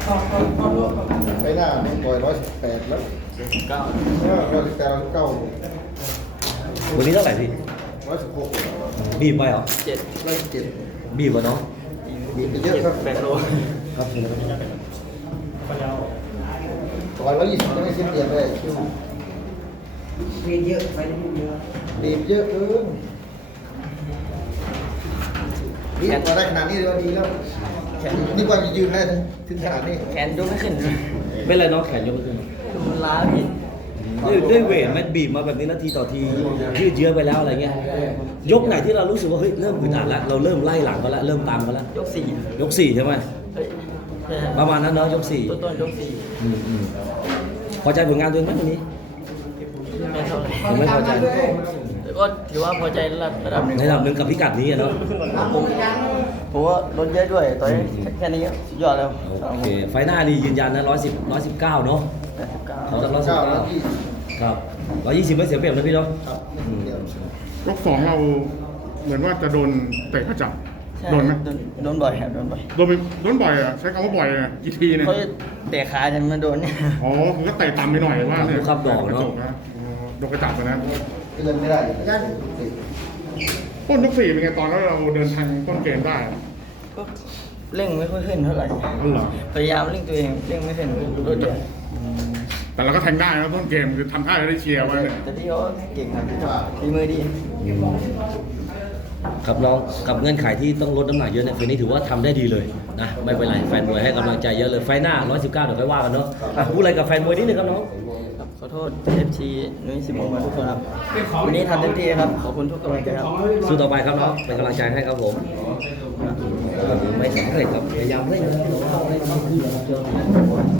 ไปหน้ามันปล่อย118แล้ว 9 118 109 วันนี้เท่าไหร่พี่ 116 บีบไปเหรอ 7 107 บีบวะเนาะมีไปเยอะครับ 8โลครับปล่อย120ยังไม่เสียเปรียบเลยคิวมีเยอะไปเยอะบีบเยอะเกินบีบมาได้ขนาดนี้เลยว่าดีแล้วนี่ว่ายืนได้ถึงขนาดนี้แขนยกไม่ขึ้นไม่เลยน้องแขนยกขึ้นมันล้าพี่ด้วยเวทแมทบีบมาแบบนี้นาทีต่อทียืดเยื้อไปแล้วอะไรเงี้ยยกไหนที่เรารู้สึกว่าเฮ้ยเริ่มอึดอัดแล้วเราเริ่มไล่หลังกันแล้วเริ่มตามกันแล้วยก4 ยก4ใช่ไหมเฮ้ยประมาณนั้นเนาะยก4 ต้นยก4 พอใจผลงานตัวเองไหมวันนี้ไม่เท่าไหร่ผมไม่พอใจแต่ก็ถือว่าพอใจระดับหนึ่งในระดับหนึ่งกับพิกัดนี้อะเนาะผมว่าลดเยอะด้วยตอนนี้แค่นี้สุดยอดแล้วโอเคไฟหน้านี่ยืนยันนะ119เนาะ 89 เขาจะ 109 119ครับ120ไม่เสียเปรียบนะพี่เนาะครับเดียวยกสองเราเหมือนว่าจะโดนเตะกระจับใช่โดนไหมโดนบ่อยครับโดนบ่อยโดนบ่อยอ่ะใช้คำว่าบ่อยอ่ะกี่ทีเนี่ยเขาจะเตะขาฉันมาโดนเนี่ยอ๋อคือก็เตะต่ำไปหน่อยว่าเนี่ยครับดอกกระเนาะจกนะอ๋อโดนกระจับไปนะเตือนไม่ได้ยันต้นยกสี่เป็นไงตอนแล้วเราเดินทางต้นเกมได้อะก็เร่งไม่ค่อยขึ้นเท่าไหร่อ๋อเหรอพยายามเร่งตัวเองเร่งไม่ขึ้นรถจบแต่เราก็แทงได้นะต้นเกมคือทำท่าจะได้เชียร์ไว้เนี่ยแต่พี่เขาเก่งครับฝีมือดีครับน้องกับเงื่อนไขที่ต้องลดน้ำหนักเยอะเนี่ยคืนนี้ถือว่าทำได้ดีเลยนะไม่เป็นไรแฟนมวยให้กำลังใจเยอะเลยไฟหน้า119เดี๋ยวค่อยว่ากันเนาะพูดอะไรกับแฟนมวยนิดนึงครับน้องครับขอโทษ FC นุ้ย10 โมงทุกคนครับวันนี้ทำเต็มที่ครับขอบคุณทุกกำลังใจครับสู้ต่อไปครับน้องเป็นกำลังใจให้ครับผมไม่สำเร็จครับพยายามเร่งนะ